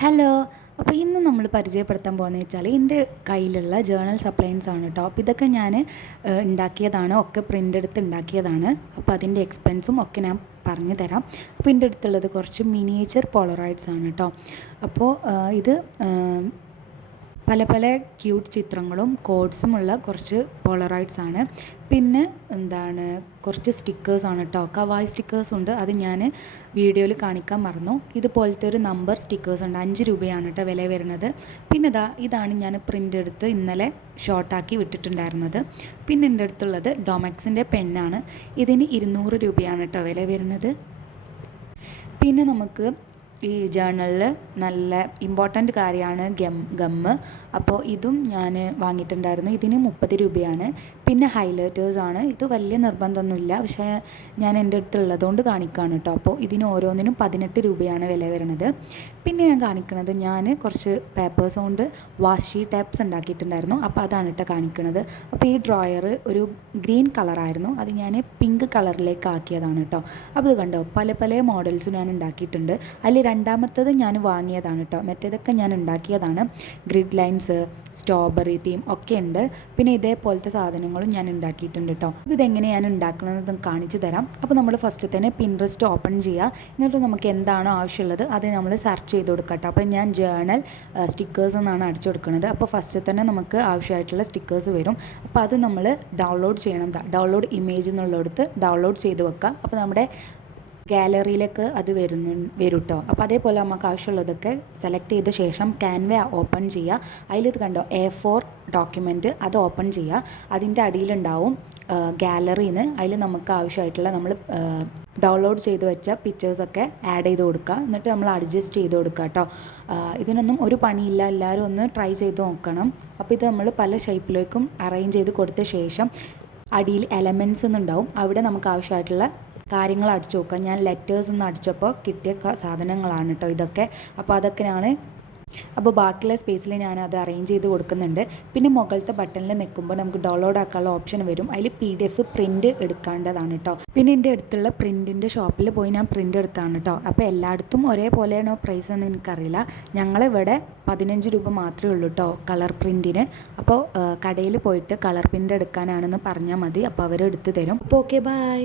Hello. അപ്പോൾ ഇന്ന് നമ്മൾ പരിചയപ്പെടുത്താൻ പോകുന്നത് വെച്ചാൽ എൻ്റെ കയ്യിലുള്ള ജേർണൽ സപ്ലൈൻസ് ആണ് കേട്ടോ. അപ്പോൾ ഇതൊക്കെ ഞാൻ ഉണ്ടാക്കിയതാണ്, ഒക്കെ പ്രിൻ്റ് എടുത്ത് ഉണ്ടാക്കിയതാണ്. അപ്പോൾ അതിൻ്റെ എക്സ്പെൻസും ഒക്കെ ഞാൻ പറഞ്ഞു തരാം. അപ്പോൾ എൻ്റെ അടുത്തുള്ളത് കുറച്ച് മിനിയേച്ചർ പോളറോയിഡ്സ് ആണ് കേട്ടോ. അപ്പോൾ ഇത് പല പല ക്യൂട്ട് ചിത്രങ്ങളും കോഡ്സുമുള്ള കുറച്ച് പോളറോയിഡ്സ് ആണ്. പിന്നെ കുറച്ച് സ്റ്റിക്കേഴ്സാണ് കേട്ടോ. കവായി സ്റ്റിക്കേഴ്സ് ഉണ്ട്, അത് ഞാൻ വീഡിയോയിൽ കാണിക്കാൻ മറന്നു. ഇതുപോലത്തെ ഒരു നമ്പർ സ്റ്റിക്കേഴ്സ് ഉണ്ട്, 5 രൂപയാണ് കേട്ടോ വില വരുന്നത്. പിന്നെ ഇതാണ് ഞാൻ പ്രിൻ്റ് എടുത്ത് ഇന്നലെ ഷോർട്ടാക്കി വിട്ടിട്ടുണ്ടായിരുന്നത്. പിന്നെ എൻ്റെ അടുത്തുള്ളത് ഡൊമെക്സിൻ്റെ പെന്നാണ്. ഇതിന് 200 രൂപയാണ് കേട്ടോ വില വരുന്നത്. പിന്നെ നമുക്ക് ഈ ജേർണലിൽ നല്ല ഇമ്പോർട്ടൻ്റ് കാര്യമാണ് ഗമ്മ്. അപ്പോൾ ഇതും ഞാൻ വാങ്ങിയിട്ടുണ്ടായിരുന്നു. ഇതിന് 30 രൂപയാണ്. പിന്നെ ഹൈലൈറ്റേഴ്സാണ്. ഇത് വലിയ നിർബന്ധമൊന്നുമില്ല, പക്ഷേ ഞാൻ എൻ്റെ അടുത്തുള്ളതുകൊണ്ട് കാണിക്കുകയാണ് കേട്ടോ. അപ്പോൾ ഇതിന് ഓരോന്നിനും 18 രൂപയാണ് വില വരുന്നത്. പിന്നെ ഞാൻ കാണിക്കുന്നത്, ഞാൻ കുറച്ച് പേപ്പേഴ്സ് കൊണ്ട് വാഷി ടാപ്സ് ഉണ്ടാക്കിയിട്ടുണ്ടായിരുന്നു. അപ്പോൾ അതാണ് കേട്ടോ കാണിക്കുന്നത്. അപ്പോൾ ഈ ഡ്രോയർ ഒരു ഗ്രീൻ കളറായിരുന്നു, അത് ഞാൻ പിങ്ക് കളറിലേക്ക് ആക്കിയതാണ് കേട്ടോ. അപ്പോൾ ഇത് കണ്ടോ, പല പല മോഡൽസ് ഞാൻ ഉണ്ടാക്കിയിട്ടുണ്ട്. അതിൽ രണ്ടാമത്തത് ഞാൻ വാങ്ങിയതാണ് കേട്ടോ. മറ്റേതൊക്കെ ഞാൻ ഉണ്ടാക്കിയതാണ്. ഗ്രിഡ് ലൈൻസ്, സ്ട്രോബെറി തീം ഒക്കെ ഉണ്ട്. പിന്നെ ഇതേപോലത്തെ സാധനങ്ങളും ഞാൻ ഉണ്ടാക്കിയിട്ടുണ്ട് കേട്ടോ. ഇതെങ്ങനെ ഞാൻ ഉണ്ടാക്കുന്നത് കാണിച്ചു തരാം. അപ്പോൾ നമ്മൾ ഫസ്റ്റ് തന്നെ പിൻട്രസ്റ്റ് ഓപ്പൺ ചെയ്യുക. എന്നിട്ട് നമുക്ക് എന്താണോ ആവശ്യമുള്ളത് അത് നമ്മൾ സെർച്ച് ചെയ്ത് കൊടുക്കാം കേട്ടോ. അപ്പോൾ ഞാൻ ജേർണൽ സ്റ്റിക്കേഴ്സ് എന്നാണ് അടിച്ചു കൊടുക്കുന്നത്. അപ്പോൾ ഫസ്റ്റ് തന്നെ നമുക്ക് ആവശ്യമായിട്ടുള്ള സ്റ്റിക്കേഴ്സ് വരും. അപ്പോൾ അത് നമ്മൾ ഡൗൺലോഡ് ചെയ്യണം. ഡൗൺലോഡ് ഇമേജ് എന്നുള്ളിടത്ത് ഡൗൺലോഡ് ചെയ്ത് വെക്കുക. അപ്പോൾ നമ്മുടെ ഗാലറിയിലേക്ക് അത് വരും കേട്ടോ. അപ്പോൾ അതേപോലെ നമുക്ക് ആവശ്യമുള്ളതൊക്കെ സെലക്ട് ചെയ്ത ശേഷം ക്യാൻവ ഓപ്പൺ ചെയ്യുക. അതിലിത് കണ്ടോ A4 ഡോക്യുമെൻറ്റ്, അത് ഓപ്പൺ ചെയ്യുക. അതിൻ്റെ അടിയിലുണ്ടാവും ഗാലറിന്ന്. അതിൽ നമുക്ക് ആവശ്യമായിട്ടുള്ള നമ്മൾ ഡൗൺലോഡ് ചെയ്ത് വെച്ച പിക്ചേഴ്സൊക്കെ ആഡ് ചെയ്ത് കൊടുക്കുക. എന്നിട്ട് നമ്മൾ അഡ്ജസ്റ്റ് ചെയ്ത് കൊടുക്കുക കേട്ടോ. ഇതിനൊന്നും ഒരു പണിയില്ല, എല്ലാവരും ഒന്ന് ട്രൈ ചെയ്ത് നോക്കണം. അപ്പോൾ ഇത് നമ്മൾ പല ഷേപ്പിലേക്കും അറേഞ്ച് ചെയ്ത് കൊടുത്ത ശേഷം അടിയിൽ എലമെൻറ്റ്സ് എന്നുണ്ടാവും, അവിടെ നമുക്ക് ആവശ്യമായിട്ടുള്ള കാര്യങ്ങൾ അടിച്ചു നോക്കുക. ഞാൻ ലെറ്റേഴ്സ് ഒന്ന് അടിച്ചപ്പോൾ കിട്ടിയ സാധനങ്ങളാണ് കേട്ടോ ഇതൊക്കെ. അപ്പോൾ അതൊക്കെയാണ്. അപ്പോൾ ബാക്കിയുള്ള സ്പേസിൽ ഞാൻ അത് അറേഞ്ച് ചെയ്ത് കൊടുക്കുന്നുണ്ട്. പിന്നെ മുകളിലത്തെ ബട്ടണിൽ നിൽക്കുമ്പോൾ നമുക്ക് ഡൗൺലോഡ് ആക്കാനുള്ള ഓപ്ഷൻ വരും. അതിൽ PDF പ്രിൻറ്റ് എടുക്കേണ്ടതാണ് കേട്ടോ. പിന്നെ എൻ്റെ അടുത്തുള്ള പ്രിൻറ്റിൻ്റെ ഷോപ്പിൽ പോയി ഞാൻ പ്രിൻ്റ് എടുത്താണ് കേട്ടോ. അപ്പോൾ എല്ലായിടത്തും ഒരേപോലെയാണോ പ്രൈസ് എന്ന് എനിക്കറിയില്ല. ഞങ്ങളിവിടെ 15 രൂപ മാത്രമേ ഉള്ളൂ കേട്ടോ കളർ പ്രിൻറ്റിന്. അപ്പോൾ കടയിൽ പോയിട്ട് കളർ പ്രിൻ്റ് എടുക്കാനാണെന്ന് പറഞ്ഞാൽ മതി, അപ്പോൾ അവർ എടുത്ത് തരും. അപ്പോൾ ഓക്കെ, ബൈ.